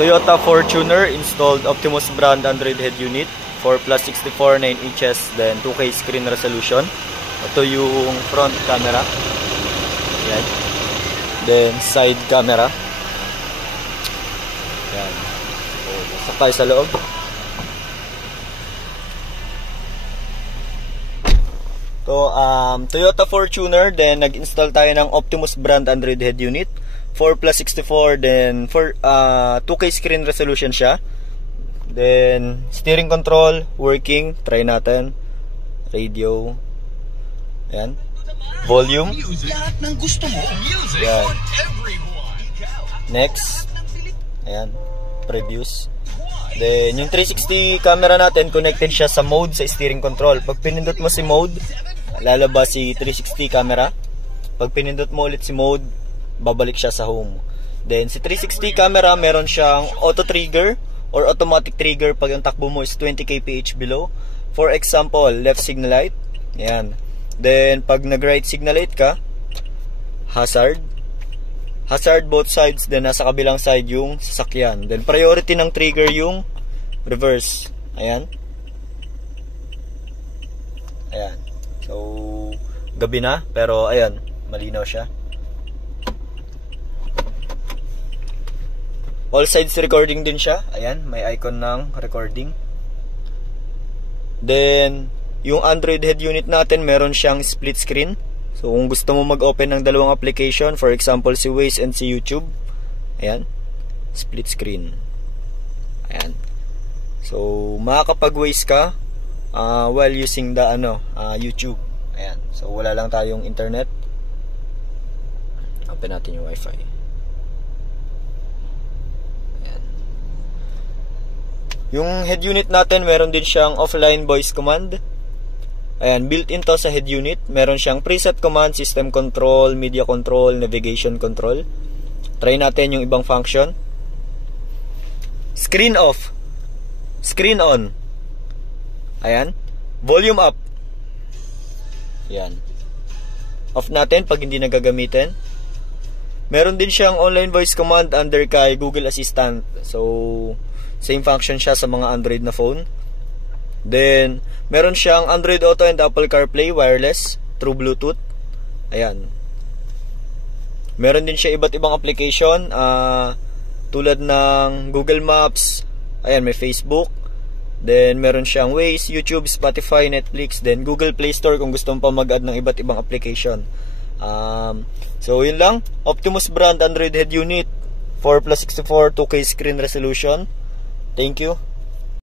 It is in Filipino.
Toyota Fortuner installed Optimus brand Android head unit, 4+64, 9 inches, then 2K screen resolution. Ito yung front camera. Yan. Then side camera. Yan. Pasok tayo sa loob. Toyota Fortuner, then nag-install tayo ng Optimus brand Android head unit, 4+64, then 2K screen resolution siya. Then steering control working, try natin. Radio. Ayan. Volume. Ayan. Next. Ayan. Previews. Then yung 360 camera natin, connected siya sa mode sa steering control. Pag pinindot mo si mode, lalabas si 360 camera. Pag pinindot mo ulit si mode, babalik siya sa home. Then si 360 camera, meron siyang auto trigger or automatic trigger pag ang takbo mo is 20 kph below. For example, left signal light. Ayan. Then pag nag right signal light ka, hazard both sides, then nasa kabilang side yung sasakyan. Then priority ng trigger yung reverse. Ayan. Ayan. So gabi na, pero ayan, malinaw siya. All sides recording din siya. Ayan, may icon ng recording. Then yung Android head unit natin, meron siyang split screen. So kung gusto mo mag-open ng dalawang application, for example si Waze and si YouTube, ayan, split screen. Ayan. So makakapag-Waze ka while using the YouTube. Ayan. So wala lang tayong internet. Open natin yung Wi-Fi. Ayan. Yung head unit natin, meron din siyang offline voice command. Ayan, built-in to sa head unit. Meron siyang preset command, system control, media control, navigation control. Try natin yung ibang function. Screen off. Screen on. Ayan. Volume up. Ayan. Off natin pag hindi nagagamitin. Meron din siyang online voice command under kay Google Assistant. So, same function siya sa mga Android na phone. Then, meron siyang Android Auto and Apple CarPlay wireless through Bluetooth. Ayan. Meron din siya iba't ibang application tulad ng Google Maps. Ayan, may Facebook. Then, meron siyang Waze, YouTube, Spotify, Netflix. Then, Google Play Store kung gusto mo pa mag-add ng iba't ibang application. So, yun lang. Optimus brand Android head unit, 4+64, 2K screen resolution. Thank you.